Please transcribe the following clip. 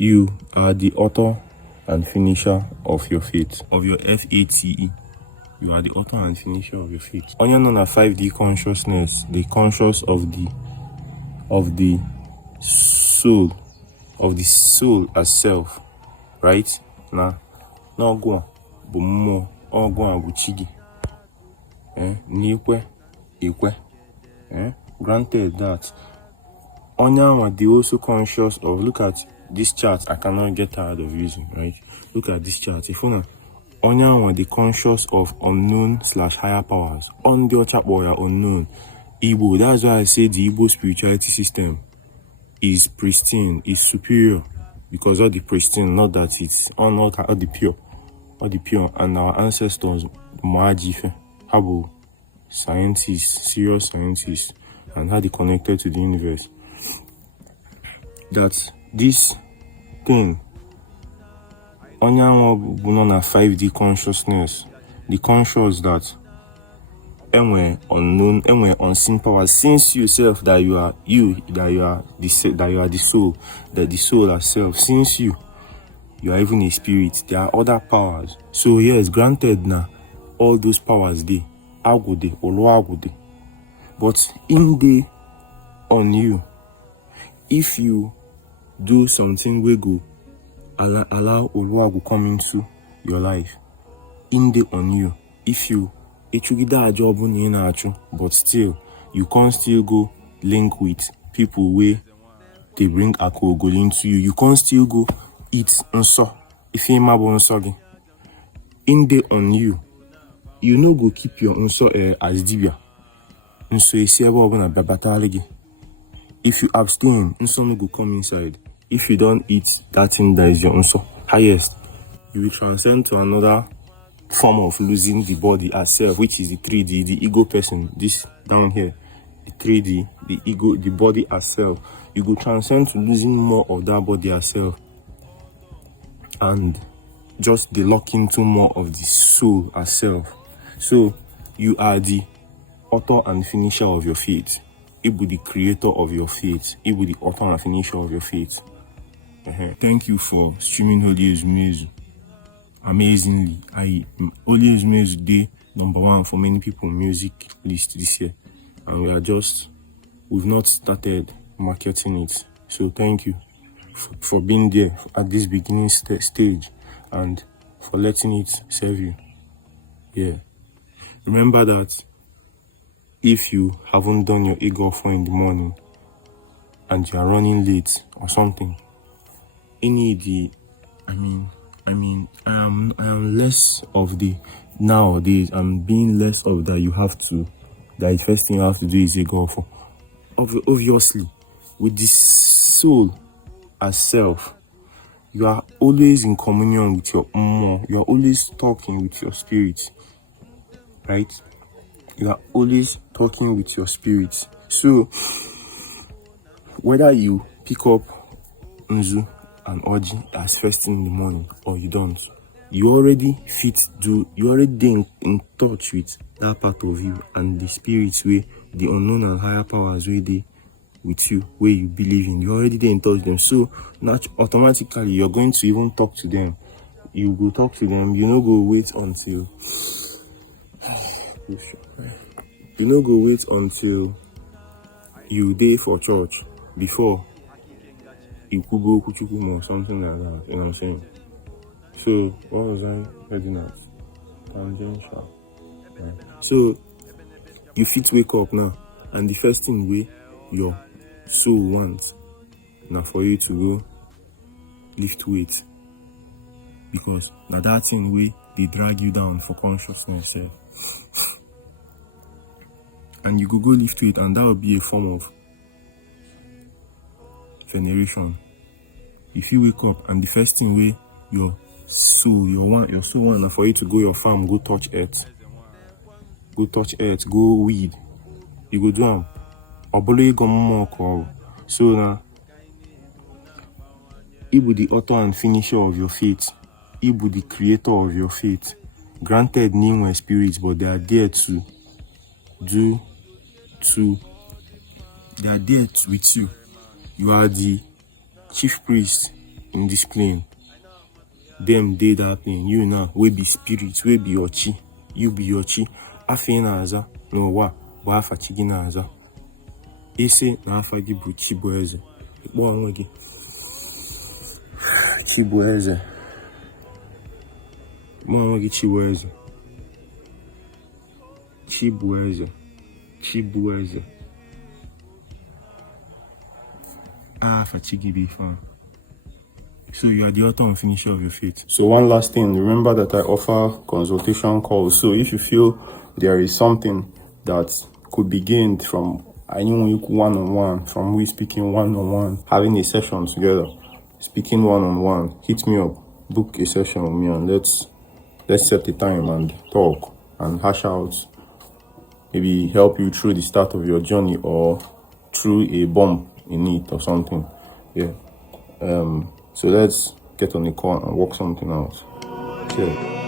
You are the author and finisher of your fate. Of your FATE. You are the author and finisher of your fate. On your 5D consciousness, the conscious of the soul, as self, right? Now go bumo ogwa aguchigi. Nikwe ikwe. Granted that Onyanwa, they also conscious of, look at this chart. I cannot get tired of using, right? Look at this chart. If you know, Onyanwa, the conscious of unknown/higher powers. On the other boy unknown. Igbo. That's why I say the Igbo spirituality system is pristine, is superior, because all the pristine, not that it's all the pure, and our ancestors, Maajife, Habo, scientists, serious scientists, and how they connected to the universe. That this thing, Onyanwa known as 5D consciousness, the conscious that anywhere unknown, anywhere unseen powers, since yourself that you are the soul, that the soul herself, since you are even a spirit, there are other powers. So yes, granted now, all those powers they agode, but in the on you, if you do something we go allow Oluwagu come into your life, in the on you, if you a job but still you can't still go link with people where they bring alcohol into you, you can't still go eat unso if you unso in the on you, you know go keep your unso as dibia unso if you abstain unso no go come inside. If you don't eat that thing that is your unso highest, you will transcend to another form of losing the body as self, which is the 3D, the ego person. This down here, the 3D, the ego, the body as self. You go transcend to losing more of that body as self, and just the lock into more of the soul as self. So you are the author and finisher of your fate. It will be the creator of your fate. It will be the author and finisher of your fate. Thank you for streaming Holy Ezumezu. Amazingly, Holy Ezumezu day #1 for many people music list this year, and we've not started marketing it. So thank you for being there at this beginning stage and for letting it serve you. Yeah, remember that if you haven't done your ego for in the morning and you are running late or something, I am less of the nowadays. I'm being less of that. The first thing you have to do is a go for. Obviously, with the soul as self, you are always in communion with your you are always talking with your spirit, right? You are always talking with your spirit. So whether you pick up Nzu and Oji as first thing in the morning or you don't, you already in touch with that part of you and the spirits where the unknown and higher powers where they with you, where you believe in. You already in touch with them. So automatically you're going to even talk to them. You go talk to them, you know go wait until you day for church before you could go Kuchukum or something like that, you know what I'm saying? So what was I heading at? Tangential. Right. So you fit wake up now, and the first thing your soul wants now for you to go lift weight, because now that thing they drag you down for consciousness. And you go lift weight, and that will be a form of veneration. If you wake up and the first thing your soul want for you to go your farm, go touch earth, go weed, you go do them. So now, it will be the author and finisher of your fate. It will be the creator of your fate. Granted, name were spirits, but they are there they are there with you. You are the chief priest in this plane. Them dey that plane. You now, we be spirits, we be your chi. You be your chi. Afe na aza, no wa, ba afa chigi na aza. Ese na afa gi bu Chibueze. Ikpo onwe gi. Chibueze. Mo onwe gi Chibueze. Chibueze. Chibueze. Afa chigi be fun. So you are the author and finisher of your faith. So one last thing, remember that I offer consultation calls. So if you feel there is something that could be gained from anyone one-on-one, from we speaking one-on-one, having a session together, speaking one-on-one, hit me up, book a session with me, and let's set the time and talk and hash out, maybe help you through the start of your journey or through a bump in it or something. Yeah. So let's get on the call and work something out. Okay.